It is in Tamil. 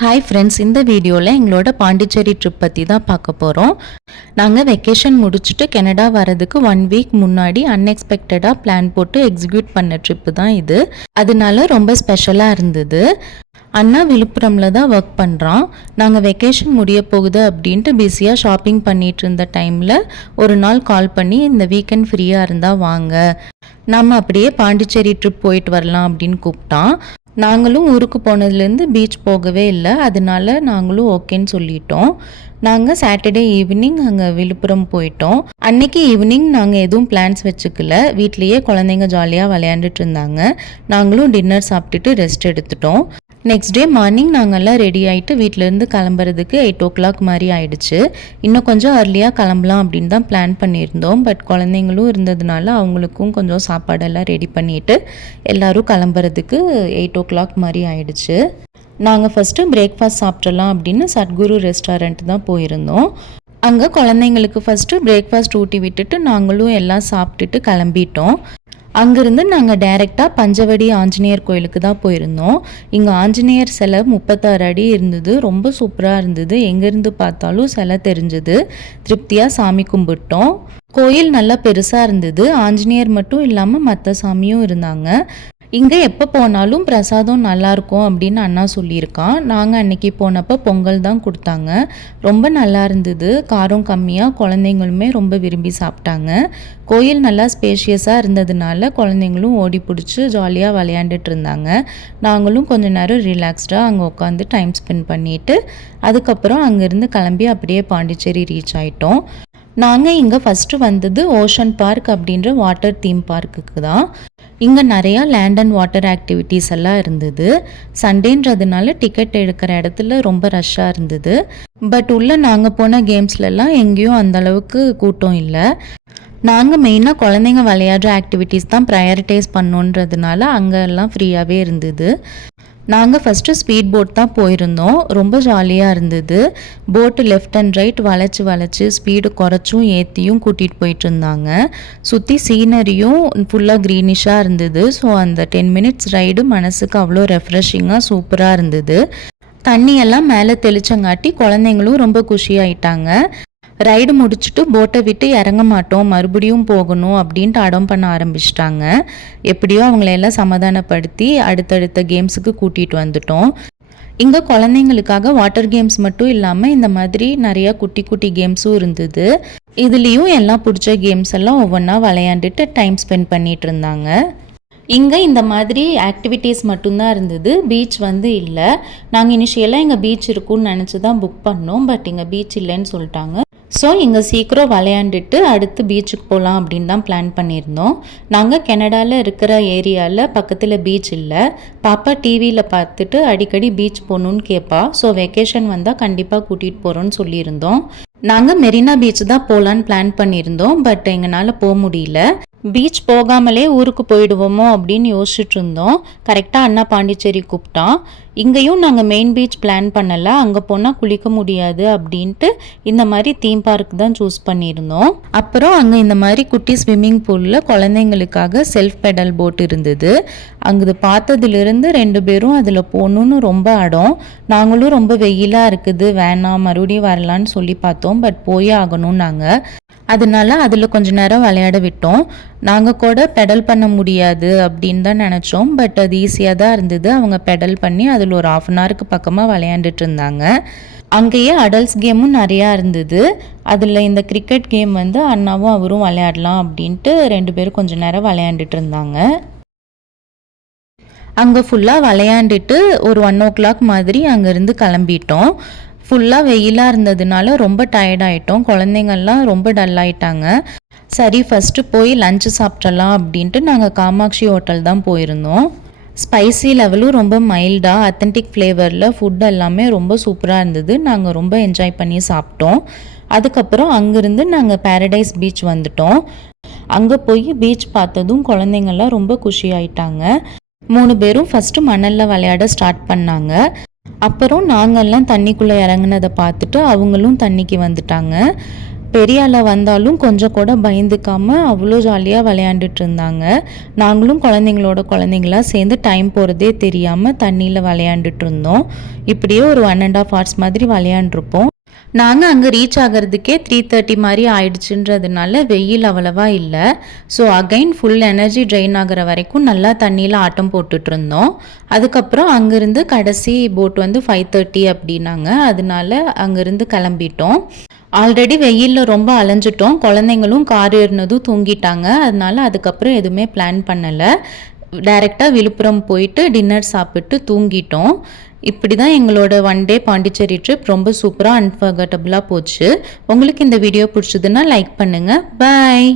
ஹாய் ஃப்ரெண்ட்ஸ், இந்த வீடியோவில் எங்களோட பாண்டிச்சேரி ட்ரிப் பற்றி தான் பார்க்க போகிறோம். நாங்கள் வெக்கேஷன் முடிச்சுட்டு கனடா வரதுக்கு 1 வீக் முன்னாடி அன்எக்ஸ்பெக்டடாக பிளான் போட்டு எக்ஸிக்யூட் பண்ண ட்ரிப்பு தான் இது. அதனால ரொம்ப ஸ்பெஷலாக இருந்தது. அண்ணா விழுப்புரமில் தான் ஒர்க் பண்ணுறான். நாங்கள் வெக்கேஷன் முடிய போகுது அப்படின்ட்டு பிஸியாக ஷாப்பிங் பண்ணிகிட்டு இருந்த டைமில் ஒரு நாள் கால் பண்ணி இந்த வீக்கெண்ட் ஃப்ரீயாக இருந்தால் வாங்க, நம்ம அப்படியே பாண்டிச்சேரி ட்ரிப் போயிட்டு வரலாம் அப்படின்னு கூப்பிட்டான். நாங்களும் ஊருக்கு போனதுலேருந்து பீச் போகவே இல்லை, அதனால நாங்களும் ஓகேன்னு சொல்லிட்டோம். நாங்கள் சாட்டர்டே ஈவினிங் அங்கே விழுப்புரம் போயிட்டோம். அன்னைக்கு ஈவினிங் நாங்கள் எதுவும் பிளான்ஸ் வச்சுக்கல, வீட்லேயே குழந்தைங்க ஜாலியாக விளையாண்டுட்டு இருந்தாங்க. நாங்களும் டின்னர் சாப்பிட்டுட்டு ரெஸ்ட் எடுத்துட்டோம். நெக்ஸ்ட் டே மார்னிங் நாங்கள்லாம் ரெடி ஆகிட்டு வீட்டிலேருந்து கிளம்புறதுக்கு 8 o'clock மாதிரி ஆயிடுச்சு. இன்னும் கொஞ்சம் அர்லியாக கிளம்பலாம் அப்படின்னு தான் பிளான் பண்ணியிருந்தோம். பட் குழந்தைங்களும் இருந்ததுனால அவங்களுக்கும் கொஞ்சம் சாப்பாடெல்லாம் ரெடி பண்ணிவிட்டு எல்லோரும் கிளம்புறதுக்கு 8 o'clock மாதிரி ஆயிடுச்சு. நாங்கள் ஃபஸ்ட்டு பிரேக்ஃபாஸ்ட் சாப்பிட்றலாம் அப்படின்னு சத்குரு ரெஸ்டாரண்ட் தான் போயிருந்தோம். அங்கே குழந்தைங்களுக்கு ஃபஸ்ட்டு பிரேக்ஃபாஸ்ட் ஊட்டி விட்டுட்டு நாங்களும் எல்லாம் சாப்பிட்டுட்டு கிளம்பிட்டோம். அங்கேருந்து நாங்கள் டைரெக்டாக பஞ்சவடி ஆஞ்சநேயர் கோயிலுக்கு தான் போயிருந்தோம். இங்கே ஆஞ்சநேயர் சிலை 36 அடி இருந்தது, ரொம்ப சூப்பராக இருந்தது. எங்கேருந்து பார்த்தாலும் சிலை தெரிஞ்சது. திருப்தியாக சாமி கும்பிட்டோம். கோயில் நல்லா பெருசாக இருந்தது. ஆஞ்சநேயர் மட்டும் இல்லாமல் மற்ற சாமியும் இருந்தாங்க. இங்கே எப்போ போனாலும் பிரசாதம் நல்லாயிருக்கும் அப்படின்னு அண்ணா சொல்லியிருக்கான். நாங்கள் அன்றைக்கி போனப்போ பொங்கல் தான் கொடுத்தாங்க. ரொம்ப நல்லா இருந்தது, காரம் கம்மியாக, குழந்தைங்களுமே ரொம்ப விரும்பி சாப்பிட்டாங்க. கோயில் நல்லா ஸ்பேஷியஸாக இருந்ததுனால குழந்தைங்களும் ஓடி பிடிச்சி ஜாலியாக விளையாண்டுட்டு இருந்தாங்க. நாங்களும் கொஞ்சம் நேரம் ரிலாக்ஸ்டாக அங்கே உட்காந்து டைம் ஸ்பெண்ட் பண்ணிவிட்டு அதுக்கப்புறம் அங்கேருந்து கிளம்பி அப்படியே பாண்டிச்சேரி ரீச் ஆகிட்டோம். நாங்கள் இங்கே ஃபஸ்ட்டு வந்தது ஓஷன் பார்க் அப்படின்ற வாட்டர் தீம் பார்க்குக்கு தான். இங்கே நிறையா லேண்ட் அண்ட் வாட்டர் ஆக்டிவிட்டீஸ் எல்லாம் இருந்தது. சண்டேன்றதுனால டிக்கெட் எடுக்கிற இடத்துல ரொம்ப ரஷ்ஷாக இருந்தது. பட் உள்ளே நாங்கள் போன கேம்ஸ்லலாம் எங்கேயும் அந்தளவுக்கு கூட்டம் இல்லை. நாங்கள் மெயினாக குழந்தைங்க விளையாடுற ஆக்டிவிட்டீஸ் தான் ப்ரையாரிட்டைஸ் பண்ணோன்றதுனால அங்கே எல்லாம் ஃப்ரீயாகவே இருந்தது. நாங்கள் ஃபஸ்ட்டு ஸ்பீட் போட் தான் போயிருந்தோம். ரொம்ப ஜாலியாக இருந்தது. போட்டு லெஃப்ட் அண்ட் ரைட் வளைச்சி ஸ்பீடு குறைச்சும் ஏற்றியும் கூட்டிகிட்டு போயிட்டு இருந்தாங்க. சுற்றி சீனரியும் ஃபுல்லாக க்ரீனிஷாக இருந்தது. ஸோ அந்த 10 minutes ரைடு மனசுக்கு அவ்வளோ ரெஃப்ரெஷிங்காக சூப்பராக இருந்தது. தண்ணியெல்லாம் மேலே தெளிச்சங்காட்டி குழந்தைங்களும் ரொம்ப குஷியாயிட்டாங்க. ரைடு முடிச்சுட்டு போட்டை விட்டு இறங்க மாட்டோம், மறுபடியும் போகணும் அப்படின்ட்டு அடம் பண்ண ஆரம்பிச்சிட்டாங்க. எப்படியோ அவங்களையெல்லாம் சமாதானப்படுத்தி அடுத்தடுத்த கேம்ஸுக்கு கூட்டிகிட்டு வந்துட்டோம். இங்கே குழந்தைங்களுக்காக வாட்டர் கேம்ஸ் மட்டும் இல்லாமல் இந்த மாதிரி நிறையா குட்டி குட்டி கேம்ஸும் இருந்தது. இதுலேயும் எல்லாம் பிடிச்ச கேம்ஸ் எல்லாம் ஒவ்வொன்றா விளையாண்டுட்டு டைம் ஸ்பெண்ட் பண்ணிகிட்டு இருந்தாங்க. இங்கே இந்த மாதிரி ஆக்டிவிட்டீஸ் மட்டும்தான் இருந்தது, பீச் இல்லை. நாங்கள் இனிஷியலாக இங்கே பீச் இருக்குன்னு நினச்சி தான் புக் பண்ணோம். பட் இங்கே பீச் இல்லைன்னு சொல்லிட்டாங்க. ஸோ இங்கே சீக்கிரம் விளையாண்டுட்டு அடுத்து பீச்சுக்கு போகலாம் அப்படின்னு தான் பிளான் பண்ணியிருந்தோம். நாங்கள் கனடாவில் இருக்கிற ஏரியாவில் பக்கத்தில் பீச் இல்லை. பாப்பா டிவியில் பார்த்துட்டு அடிக்கடி பீச் போகணுன்னு கேட்பா. ஸோ வெக்கேஷன் வந்தால் கண்டிப்பாக கூட்டிகிட்டு போகிறோன்னு சொல்லியிருந்தோம். நாங்கள் மெரினா பீச் தான் போகலான்னு பிளான் பண்ணியிருந்தோம். பட் எங்களால் போக முடியல. பீச் போகாமலே ஊருக்கு போயிடுவோமோ அப்படின்னு யோசிச்சுட்டு இருந்தோம். கரெக்டாக அண்ணா பாண்டிச்சேரி கூப்பிட்டான். இங்கேயும் நாங்கள் மெயின் பீச் பிளான் பண்ணலை, அங்கே போனால் குளிக்க முடியாது அப்படின்ட்டு இந்த மாதிரி தீம் பார்க் தான் சூஸ் பண்ணியிருந்தோம். அப்புறம் அங்கே இந்த மாதிரி குட்டி ஸ்விம்மிங் பூலில் குழந்தைங்களுக்காக செல்ஃப் பெடல் போட் இருந்தது. அங்கே பார்த்ததுலேருந்து 2 பேரும் அதில் போகணுன்னு ரொம்ப அடம். நாங்களும் ரொம்ப வெயிலாக இருக்குது, வேணாம் மறுபடியும் வரலான்னு சொல்லி பார்த்தோம். பட் போயே ஆகணும் நாங்கள். அதனால அதில் கொஞ்சம் நேரம் விளையாட விட்டோம். நாங்கள் கூட பெடல் பண்ண முடியாது அப்படின்னு தான் நினச்சோம். பட் அது ஈஸியாக தான் இருந்தது. அவங்க பெடல் பண்ணி அதில் ஒரு 1/2 hour பக்கமாக விளையாண்டுட்டு இருந்தாங்க. அங்கேயே அடல்ட்ஸ் கேமும் நிறையா இருந்தது. அதில் இந்த கிரிக்கெட் கேம் அண்ணாவும் அவரும் விளையாடலாம் அப்படின்ட்டு 2 பேரும் கொஞ்சம் நேரம் விளையாண்டுட்டு இருந்தாங்க. அங்கே ஃபுல்லாக விளையாண்டுட்டு ஒரு 1 o'clock மாதிரி அங்கேருந்து கிளம்பிட்டோம். ஃபுல்லாக வெயிலாக இருந்ததுனால ரொம்ப டயர்டாயிட்டோம். குழந்தைங்கள்லாம் ரொம்ப டல்லாயிட்டாங்க. சரி ஃபஸ்ட்டு போய் லஞ்சு சாப்பிட்றலாம் அப்படின்ட்டு நாங்கள் காமாட்சி ஹோட்டல் தான் போயிருந்தோம். ஸ்பைசி லெவலும் ரொம்ப மைல்டாக அத்தன்டிக் ஃப்ளேவரில் ஃபுட் எல்லாமே ரொம்ப சூப்பராக இருந்தது. நாங்கள் ரொம்ப என்ஜாய் பண்ணி சாப்பிட்டோம். அதுக்கப்புறம் அங்கேருந்து நாங்கள் பேரடைஸ் பீச் வந்துட்டோம். அங்கே போய் பீச் பார்த்ததும் குழந்தைங்கள்லாம் ரொம்ப குஷியாயிட்டாங்க. 3 பேரும் ஃபஸ்ட்டு மணலில் விளையாட ஸ்டார்ட் பண்ணாங்க. அப்புறம் நாங்கள்லாம் தண்ணிக்குள்ளே இறங்குனதை பார்த்துட்டு அவங்களும் தண்ணிக்கு வந்துட்டாங்க. பெரிய அலை வந்தாலும் கொஞ்சம் கூட பயந்துக்காமல் அவ்வளோ ஜாலியாக விளையாண்டுட்டு இருந்தாங்க. நாங்களும் குழந்தைங்களா சேர்ந்து டைம் போகிறதே தெரியாமல் தண்ணியில் விளையாண்டுட்டு இருந்தோம். இப்படியே ஒரு 1.5 hours மாதிரி விளையாண்டுருப்போம். நாங்கள் அங்கே ரீச் ஆகிறதுக்கே 3:30 மாதிரி ஆயிடுச்சுன்றதுனால வெயில் அவ்வளவா இல்லை. So again full energy train ஆகிற வரைக்கும் நல்லா தண்ணியில் ஆட்டம் போட்டுட்டு இருந்தோம். அதுக்கப்புறம் அங்கேருந்து கடைசி போட் வந்து 5:30 அப்படின்னாங்க. அதனால அங்கேருந்து கிளம்பிட்டோம். ஆல்ரெடி வெயிலில் ரொம்ப அலைஞ்சிட்டோம். குழந்தைங்களும் கார் ஏறினதும் தூங்கிட்டாங்க. அதனால அதுக்கப்புறம் எதுவுமே பிளான் பண்ணலை. டைரெக்டாக விழுப்புரம் போயிட்டு டின்னர் சாப்பிட்டு தூங்கிட்டோம். இப்படி தான் எங்களோட 1 day பாண்டிச்சேரி ட்ரிப் ரொம்ப சூப்பராக அன்ஃபர்கட்டபுளாக போச்சு. உங்களுக்கு இந்த வீடியோ பிடிச்சதுன்னா லைக் பண்ணுங்கள். பாய்.